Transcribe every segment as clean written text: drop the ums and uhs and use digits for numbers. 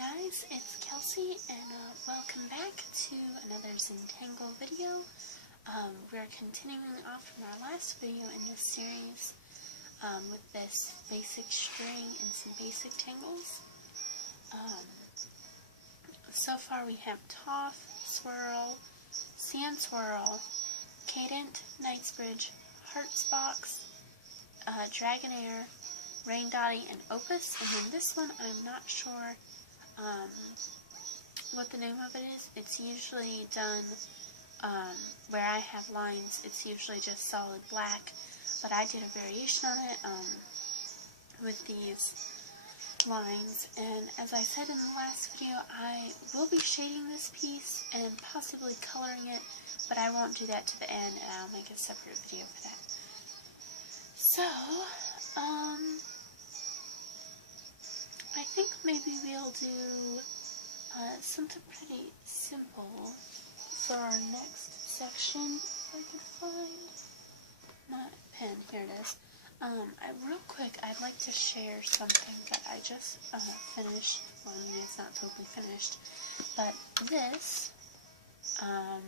guys, it's Kelsey, and welcome back to another Zentangle video. We're continuing off from our last video in this series with this basic string and some basic tangles. So far we have Toff, Swirl, Sand Swirl, Cadent, Knightsbridge, Hearts Box, Dragonair, Rain Dotty, and Opus, and then this one I'm not sure what the name of it is. It's usually done where I have lines, it's usually just solid black, but I did a variation on it with these lines, and as I said in the last video, I will be shading this piece and possibly coloring it, but I won't do that to the end, and I'll make a separate video for that. So, I think maybe we'll do something pretty simple for our next section, if I could find my pen. Here it is. Real quick, I'd like to share something that I just finished. Well, I mean, it's not totally finished, but this, I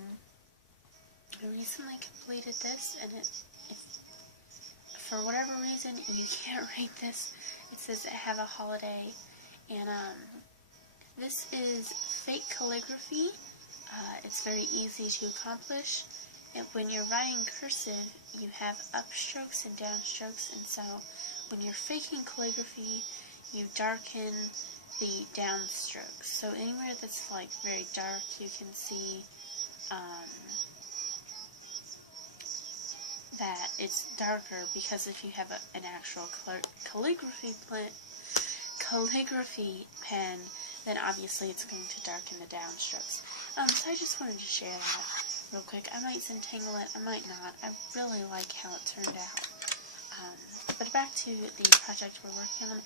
recently completed this, and it for whatever reason, you can't read this. It says have a holiday, and this is fake calligraphy. It's very easy to accomplish. And when you're writing cursive, you have upstrokes and downstrokes, and so when you're faking calligraphy, you darken the downstrokes. So anywhere that's like very dark, you can see that it's darker, because if you have an actual calligraphy pen, then obviously it's going to darken the downstrokes. So I just wanted to share that real quick. I might zentangle it, I might not. I really like how it turned out. But back to the project we're working on.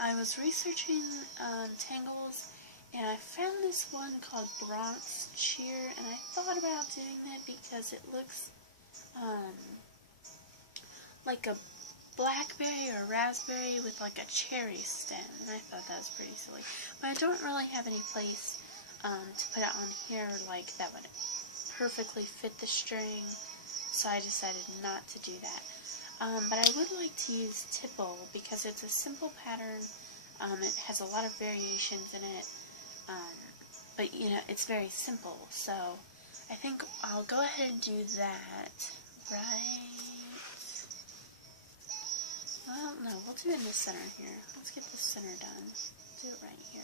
I was researching tangles, and I found this one called Bronx Cheer, and I thought about doing it because it looks like a blackberry or raspberry with like a cherry stem, and I thought that was pretty silly. But I don't really have any place to put it on here like that would perfectly fit the string, so I decided not to do that. But I would like to use tipple because it's a simple pattern. It has a lot of variations in it, but you know, it's very simple, so I think I'll go ahead and do that right. Well, no, we'll do it in the center here. Let's get the center done. Do it right here.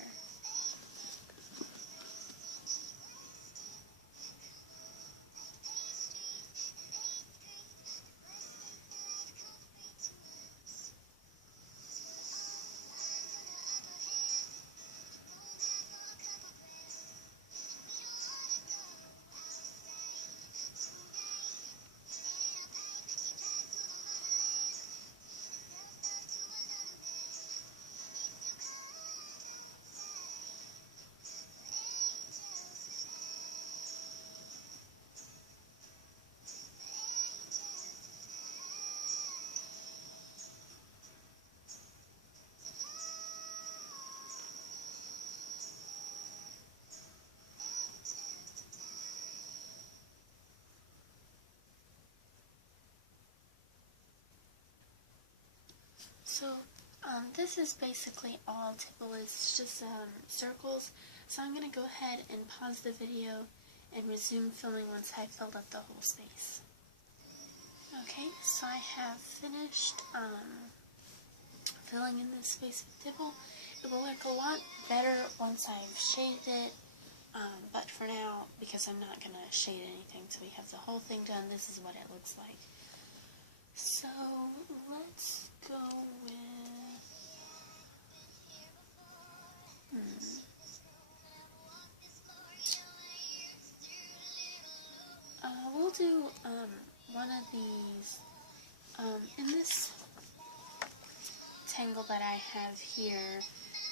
So, this is basically all tipple is. It's just circles. So I'm going to go ahead and pause the video and resume filming once I've filled up the whole space. Okay, so I have finished filling in this space with tipple. It will look a lot better once I've shaded it, but for now, because I'm not going to shade anything till we have the whole thing done, this is what it looks like. So, let's go with, we'll do, one of these, in this tangle that I have here,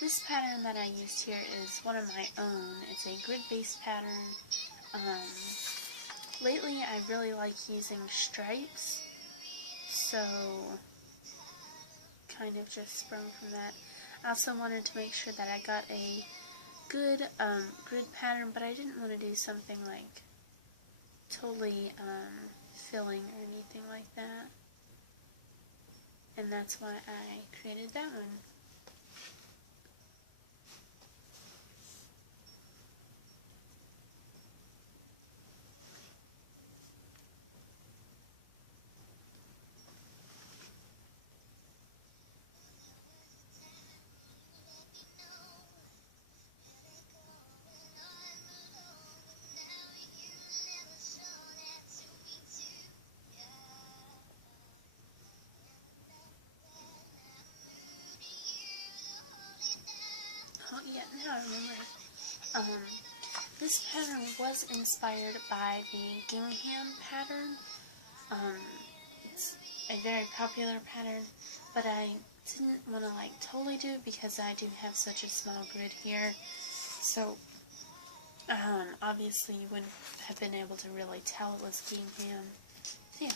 this pattern that I used here is one of my own. It's a grid-based pattern. Lately I really like using stripes, so kind of just sprung from that. I also wanted to make sure that I got a good grid pattern, but I didn't want to do something like totally filling or anything like that. And that's why I created that one. Oh yeah, now I remember. This pattern was inspired by the gingham pattern. It's a very popular pattern, but I didn't want to like totally do it because I do have such a small grid here. So obviously you wouldn't have been able to really tell it was gingham. So yeah.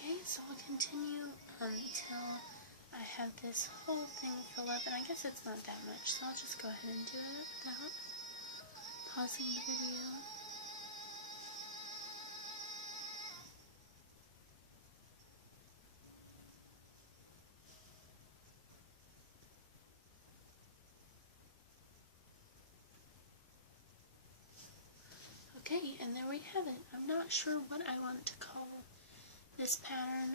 Okay, so I'll continue until I have this whole thing filled up, and I guess it's not that much, so I'll just go ahead and do it without pausing the video. Okay, and there we have it. I'm not sure what I want to call this pattern.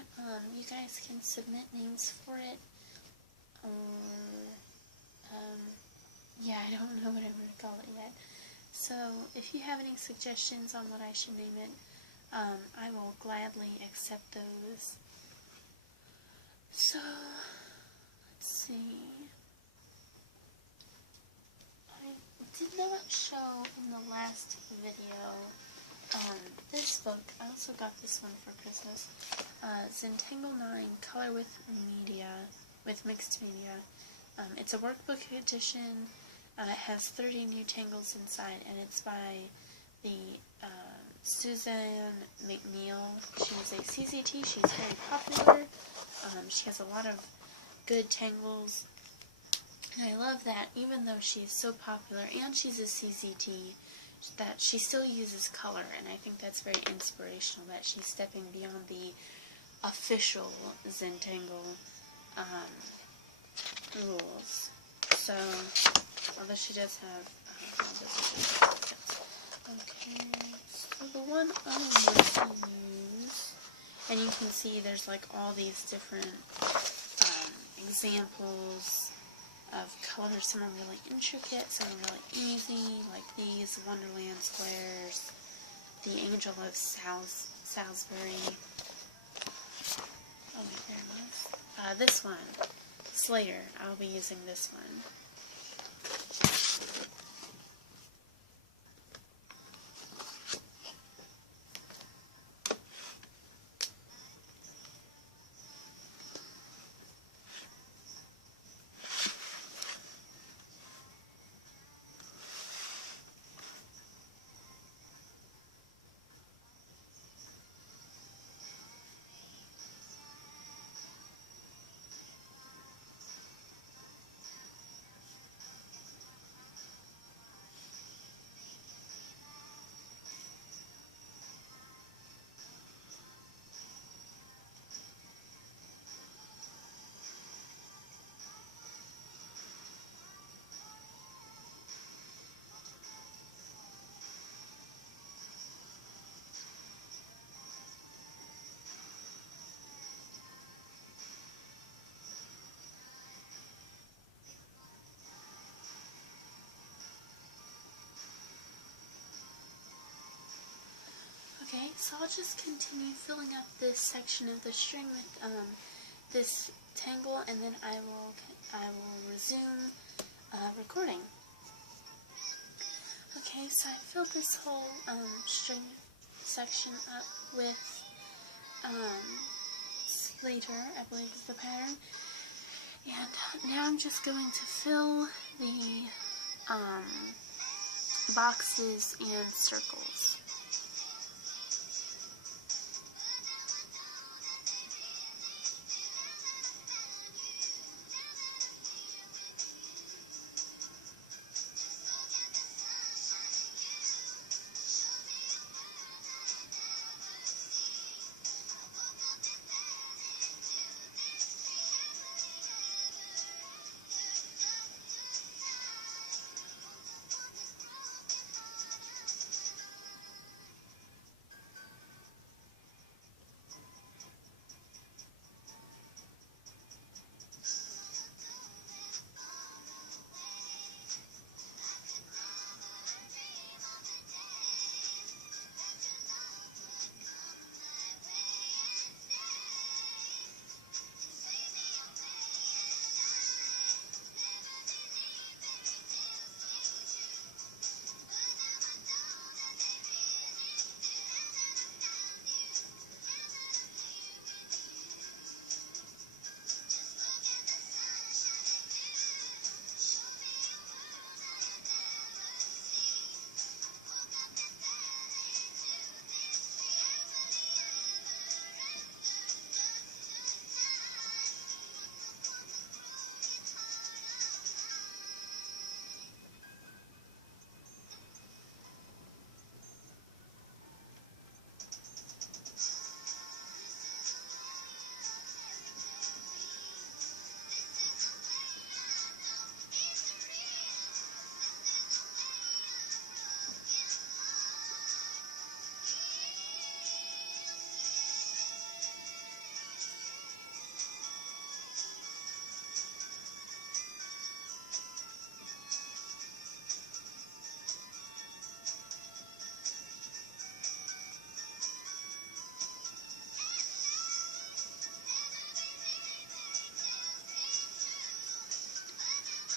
You guys can submit names for it, or yeah, I don't know what I'm going to call it yet. So if you have any suggestions on what I should name it, I will gladly accept those. So let's see. I did not show in the last video this book. I also got this one for Christmas. Zentangle 9 Color with Media, with Mixed Media. It's a workbook edition. It has 30 new tangles inside, and it's by the Suzanne McNeil. She was a CZT. She's very popular. She has a lot of good tangles. And I love that even though she's so popular and she's a CZT, that she still uses color, and I think that's very inspirational that she's stepping beyond the official Zentangle rules. So, although she does have okay, so the one I want to use, and you can see there's like all these different examples of colors. Some are really intricate, some are really easy, like these Wonderland squares, the Angel of Salisbury. Oh wait, there it is. This one, Slater. I'll be using this one. So I'll just continue filling up this section of the string with this tangle, and then I will resume recording. Okay, so I filled this whole string section up with Slater, I believe is the pattern, and now I'm just going to fill the boxes and circles.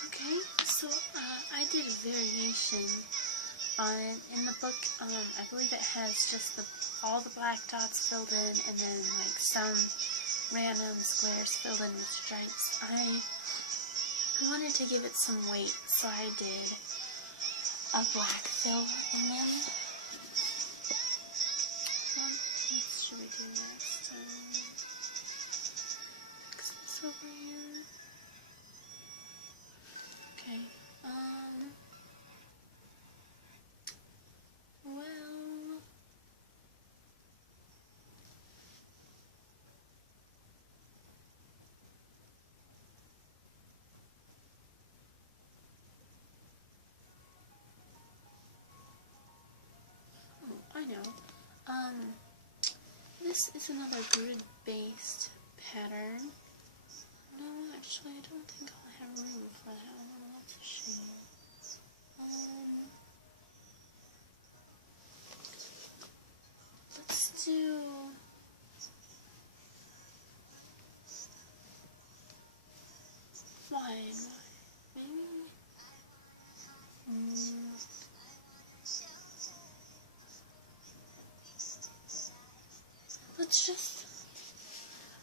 Okay, so I did a variation on it. In the book, I believe it has just all the black dots filled in, and then like some random squares filled in with stripes. I wanted to give it some weight, so I did a black fill in them. What should we do next? Fix this over here. Okay, well, I know, this is another grid-based pattern. No, actually, I don't think I'll have room for that. I don't know, that's a shame. Let's do... Why? Maybe?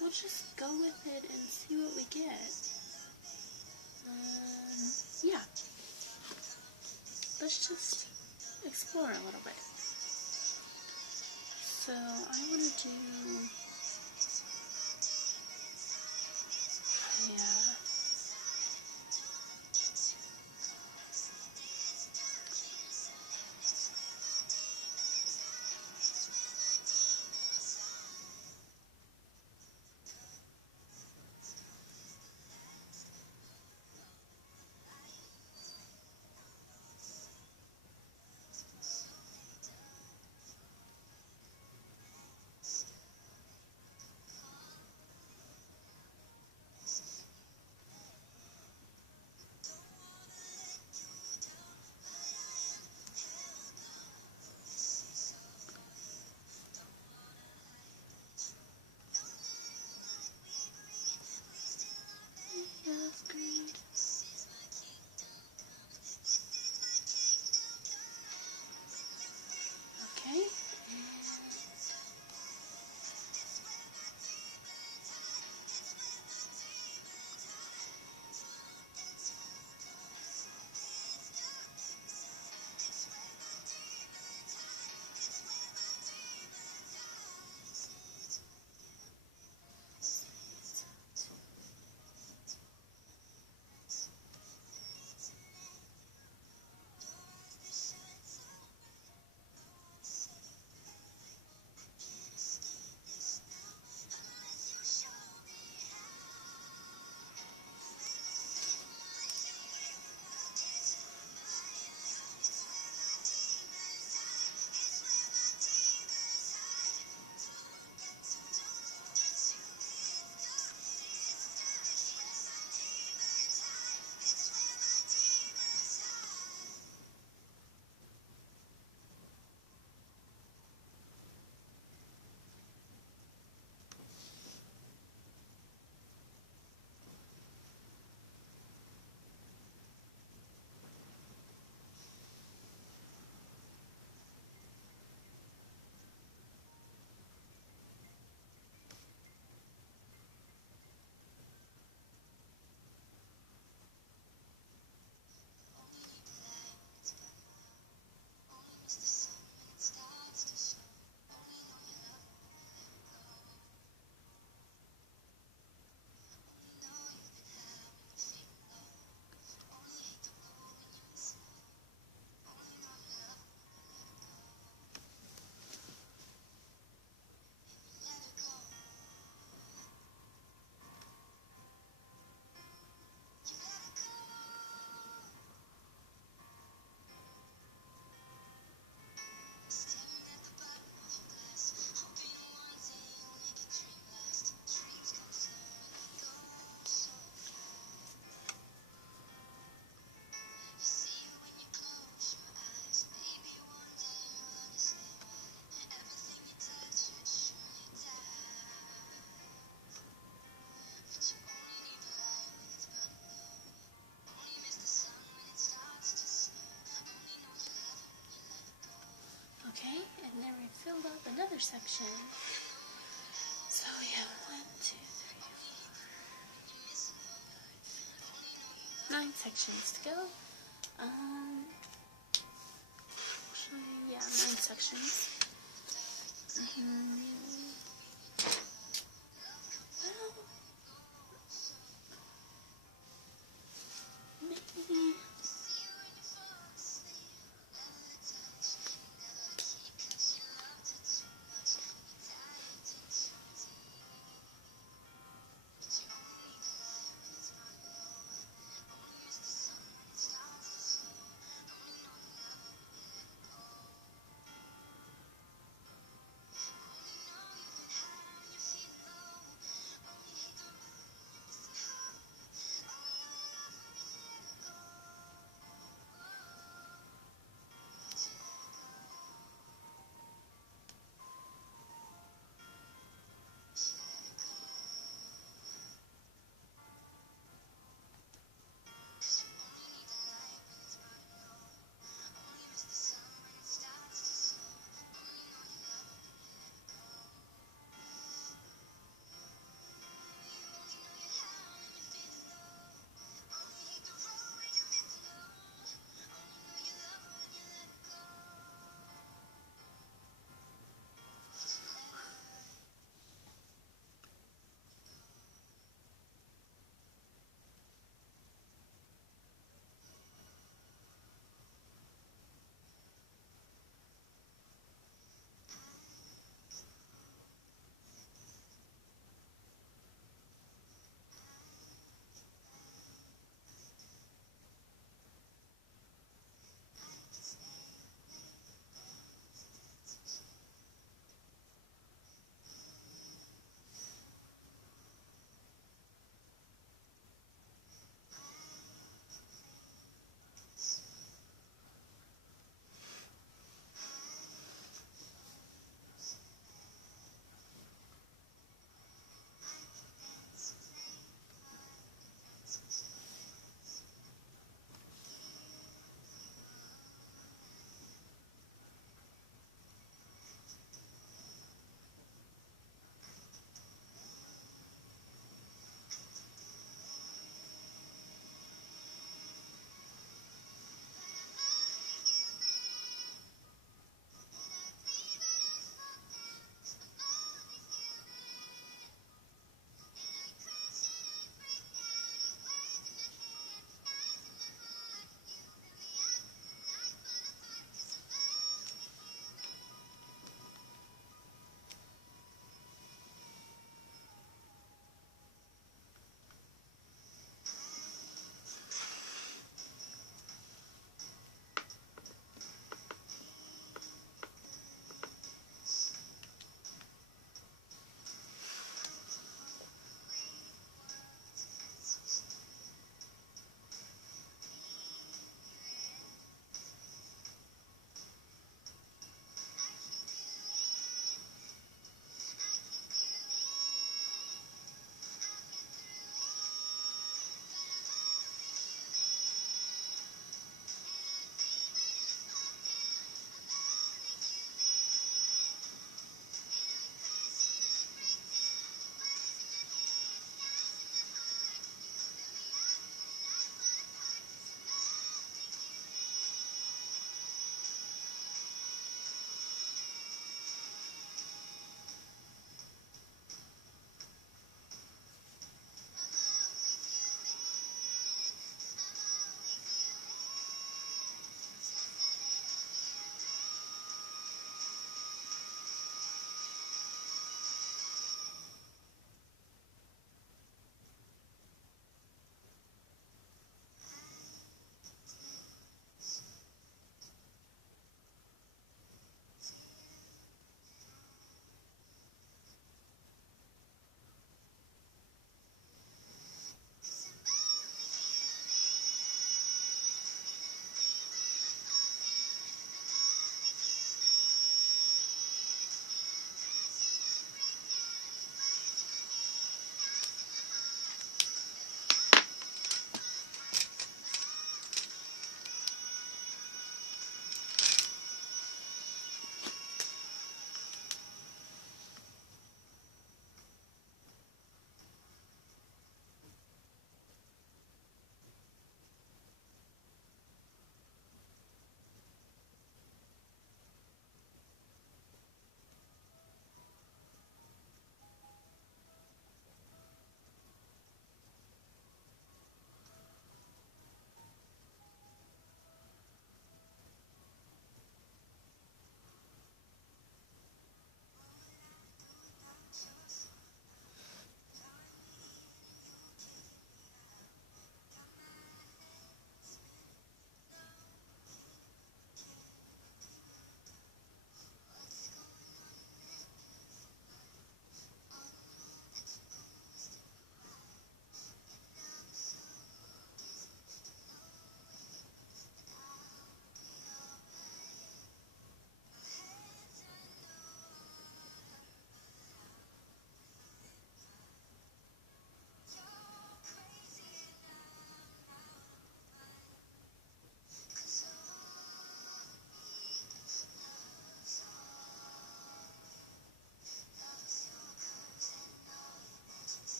We'll just go with it and see what we get. Yeah. Let's just explore a little bit. So I want to do, section. So we have 1, 2, 3, 4, 9 sections to go. Actually, yeah, 9 sections. Well, maybe.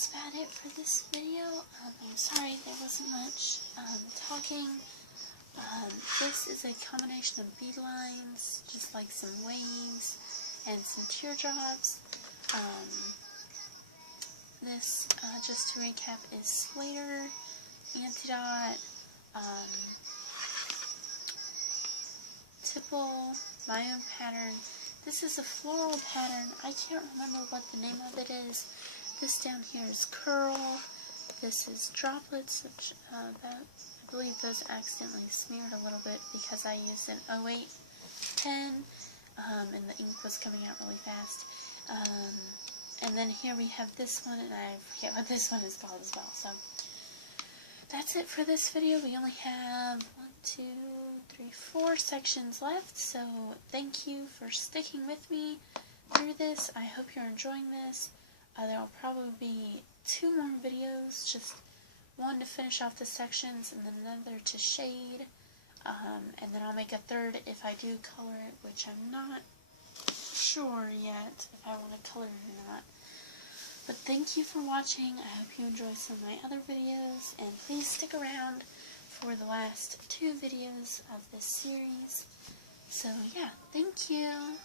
that's about it for this video. I'm sorry there wasn't much talking. This is a combination of bead lines, just like some waves and some teardrops. This, just to recap, is Slater, Antidot, Tipple, my own pattern. This is a floral pattern. I can't remember what the name of it is. This down here is Curl. This is Droplets, which I believe those accidentally smeared a little bit because I used an 08 pen, and the ink was coming out really fast. And then here we have this one, and I forget what this one is called as well. So that's it for this video. We only have 4 sections left, so thank you for sticking with me through this. I hope you're enjoying this. There will probably be 2 more videos, just one to finish off the sections and then another to shade, and then I'll make a third if I do color it, which I'm not sure yet if I want to color it or not. But thank you for watching. I hope you enjoy some of my other videos, and please stick around for the last 2 videos of this series. So yeah, thank you.